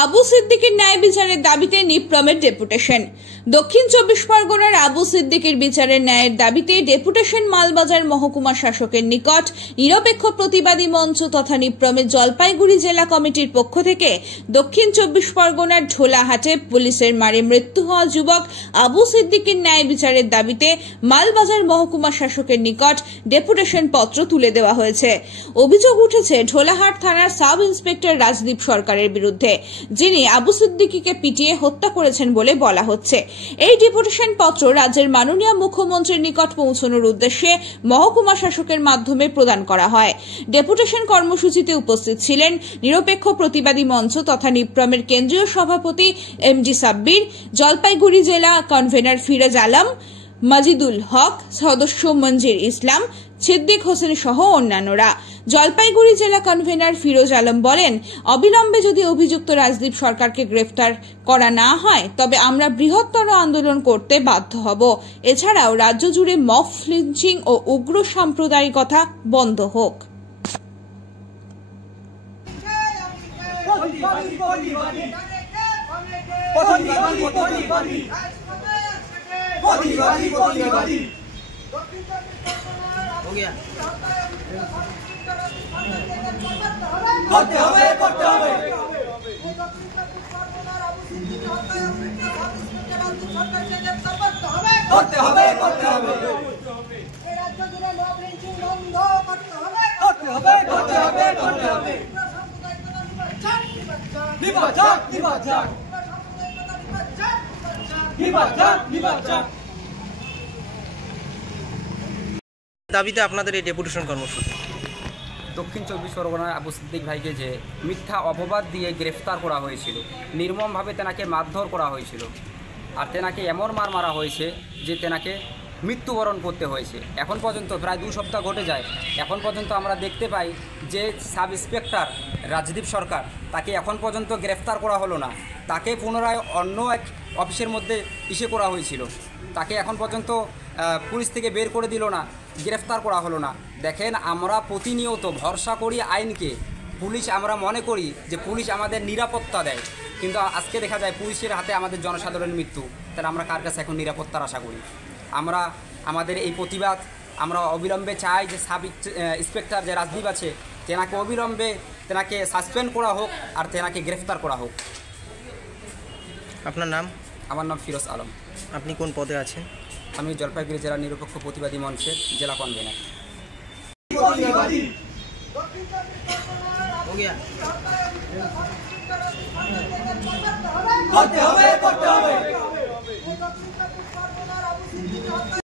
আবু সিদ্দিকের ন্যায় বিচারের দাবিতে নিপ্রমের ডেপুটেশন। দক্ষিণ 24 পরগনার আবু সিদ্দিকের বিচারের ন্যায়ের দাবিতে ডেপুটেশন মালবাজার মহকুমা শাসকের নিকট নিরপেক্ষ প্রতিবাদী মঞ্চ তথা নিপ্রমের জলপাইগুড়ি জেলা কমিটির পক্ষ থেকে দক্ষিণ 24 পরগনার ঢোলাহাটে পুলিশের মারে মৃত্যু হওয়া যুবক আবু সিদ্দিকের ন্যায় বিচারের দাবিতে মালবাজার মহকুমা শাসকের নিকট ডেপুটেশন পত্র তুলে দেওয়া হয়েছে। অভিযোগ উঠেছে ঢোলাহাট থানার সাব ইন্সপেক্টর রাজদীপ সরকারের বিরুদ্ধে, যিনি আবু সিদ্দিকীকে পিটিয়ে হত্যা করেছেন বলে বলা হচ্ছে। এই ডেপুটেশন পত্র রাজ্যের মাননীয় মুখ্যমন্ত্রীর নিকট পৌঁছানোর উদ্দেশ্যে মহকুমা শাসকের মাধ্যমে প্রদান করা হয়। ডেপুটেশন কর্মসূচিতে উপস্থিত ছিলেন নিরপেক্ষ প্রতিবাদী মঞ্চ তথা নিপ্রমের কেন্দ্রীয় সভাপতি এমডি সাব্বির, জলপাইগুড়ি জেলা কনভেনর ফিরোজ আলম, মাজিদুল হক, সদস্য মঞ্জির ইসলাম, সিদ্দিক হোসেন সহ অন্যান্যরা। জলপাইগুড়ি জেলা কনভেনর ফিরোজ আলম বলেন, অবিলম্বে যদি অভিযুক্ত রাজদীপ সরকারকে গ্রেফতার করা না হয় তবে আমরা বৃহত্তর আন্দোলন করতে বাধ্য হব। এছাড়াও রাজ্য জুড়ে মব লিঞ্চিং ও উগ্র সাম্প্রদায়িকতা বন্ধ হোক। हो गया দাবিতে আপনাদের এই ডেপুটেশন কর্মসূচি। দক্ষিণ 24 পরগনার আবু সিদ্দিক ভাইকে যে মিথ্যা অপবাদ দিয়ে গ্রেফতার করা হয়েছিল, নির্মমভাবে তেনাকে মারধর করা হয়েছিল, আর তেনাকে এমন মারা হয়েছে যে তেনাকে মৃত্যুবরণ করতে হয়েছে। এখন পর্যন্ত প্রায় 2 সপ্তাহ ঘটে যায়, এখন পর্যন্ত আমরা দেখতে পাই যে সাব ইন্সপেক্টর রাজদীপ সরকার, তাকে এখন পর্যন্ত গ্রেফতার করা হলো না। তাকে পুনরায় অন্য এক অফিসের মধ্যে করা হয়েছিল, তাকে এখন পর্যন্ত পুলিশ থেকে বের করে দিল না, গ্রেফতার করা হলো না। দেখেন, আমরা প্রতিনিয়ত ভরসা করি আইনকে, পুলিশ আমরা মনে করি যে পুলিশ আমাদের নিরাপত্তা দেয়, কিন্তু আজকে দেখা যায় পুলিশের হাতে আমাদের জনসাধারণের মৃত্যু। তাহলে আমরা কার কাছে এখন নিরাপত্তার আশা করি? আমরা আমাদের এই প্রতিবাদ আমরা অবিলম্বে চাই যে সাব ইন্সপেক্টর যে রাজদীপ আছে, তেনাকে অবিলম্বে তেনাকে সাসপেন্ড করা হোক আর তেনাকে গ্রেফতার করা হোক। আপনার নাম? আমার নাম ফিরোজ আলম। আপনি কোন পদে আছেন? আমি জলপাইগুড়ি জেলা নিরপেক্ষ প্রতিবাদী মঞ্চের জেলা কনভেনর। हो गया